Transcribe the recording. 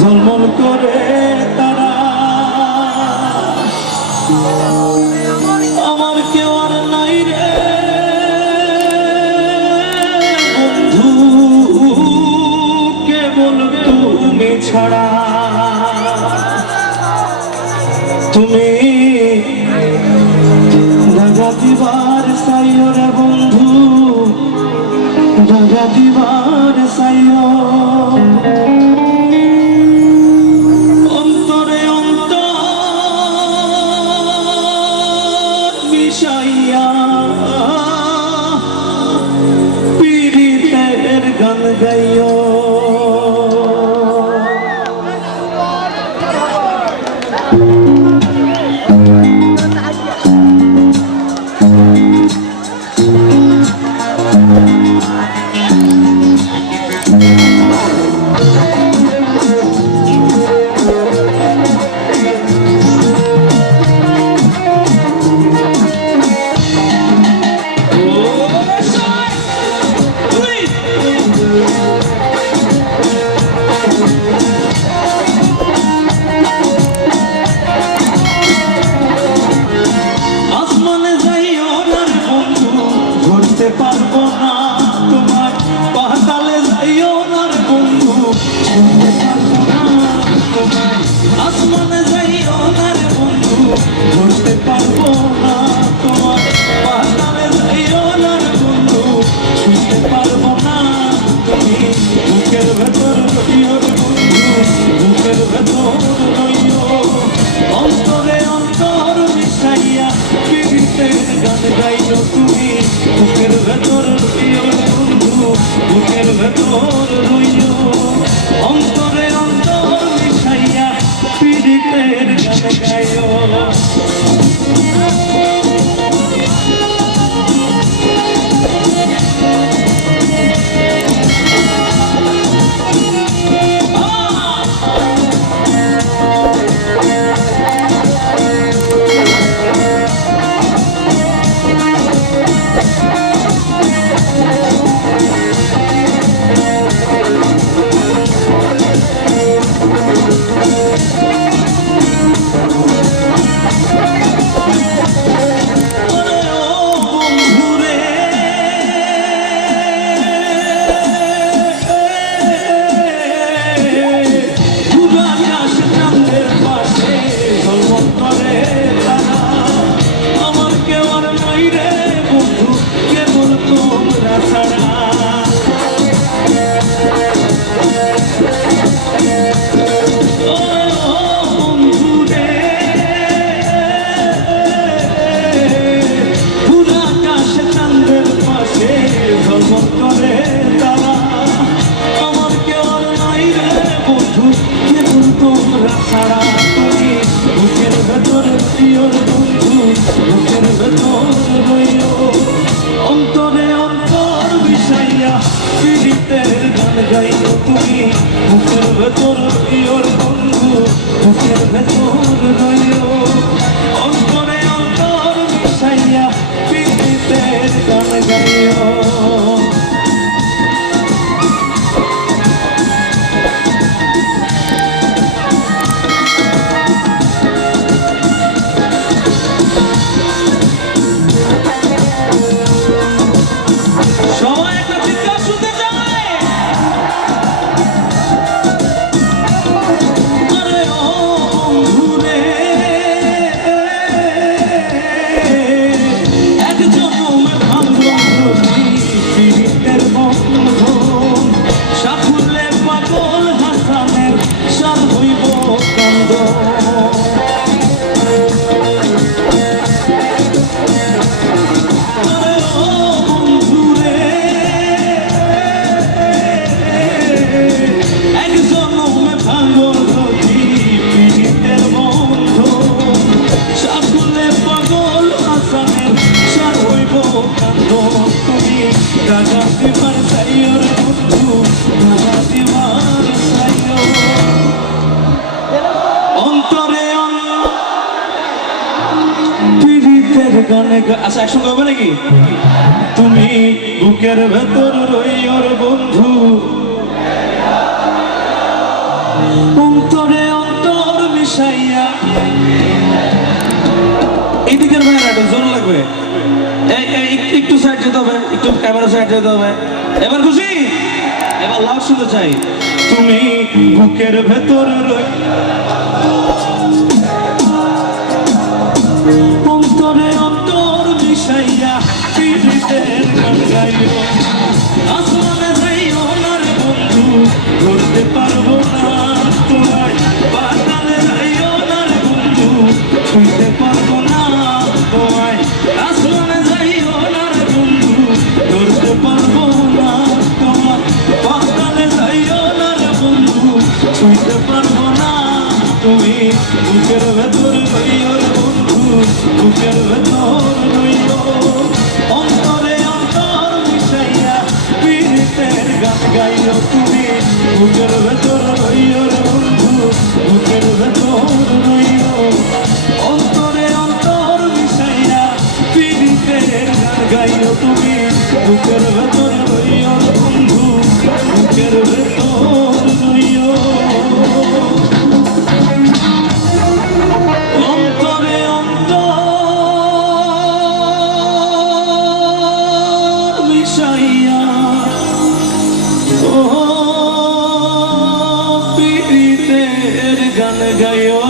ঝলমল করে তারা। আমার কেউ আর নাই রে বন্ধু, কেবল তুমি ছাড়া। তুমি দাগা দিবার সাইও রে বন্ধু, দাগা দিবার সাইও। অন্তরে অন্তর মিশাইয়া পীড়িতের গান গাইও। পারবো না তোমার পাতালে যাইও না বন্ধু, আসমানে যাইও না বন্ধু, ধরতে পারবো না তোমার পাতালে যাইও না বন্ধু, শুনতে পারবো না তুমি বুকের ভেতর রইও বন্ধু, বুকের ভেতর রইও। অন্তরে অন্তর মিশাইয়া পীড়িতের গান গাইও তুমি, বুকের ভেতর রইও বন্ধু, বুকের ভেতর রইও। অন্তরে অন্তর মিশাইয়া পীড়িতের গান গাইও। অন্তরে অন্তর মিশাইয়া পীড়িতের গান গাইও তুমি, বুকের ভেতর রইও বন্ধু, বুকের ভেতর রইও। অন্তরে অন্তর মিশাইয়া পীড়িতের গান গাইও। গানে আচ্ছা একসঙ্গে হবে নাকি? তুমি বুকের ভেতর রইও বন্ধু, ভাই না, একটু জোর লাগবে। একটু সাইড যেতে হবে, একটু ক্যামেরা সাইড যেতে হবে। এবার খুশি? এবার লাভ শুনতে চাই। তুমি বুকের ভেতর অন্তরে অন্তর মিশাইয়া পীড়িতের গান গাইও। আসমানে যাইও না রে বন্ধু, ধরতে পারবো না তোমায়। পাতালে যাইও না রে বন্ধু, ছুঁইতে পারবো না তোমায়। আসমানে যাইও না রে বন্ধু, ধরতে পারবো না তোমায়। পাতালে যাইও না রে বন্ধু, ছুঁইতে পারবো না। তুমি বুকের ভেতর রইও রে বন্ধু, বুকের ভেতর রইও। অন্তরে অন্তর মিশাইয়া পীড়িতের গান গাইও। তুমি বুকের ভেতর রইও রে বন্ধু, বুকের ভেতর রইও। অন্তরে অন্তর মিশাইয়া পীড়িতের গান গাইও। তুমি বুকের ভেতর রইও রে বন্ধু, বুকের ভেতর রইও। অন্তরে অন্তর মিশাইয়া ও পীড়িতের গান গাইও।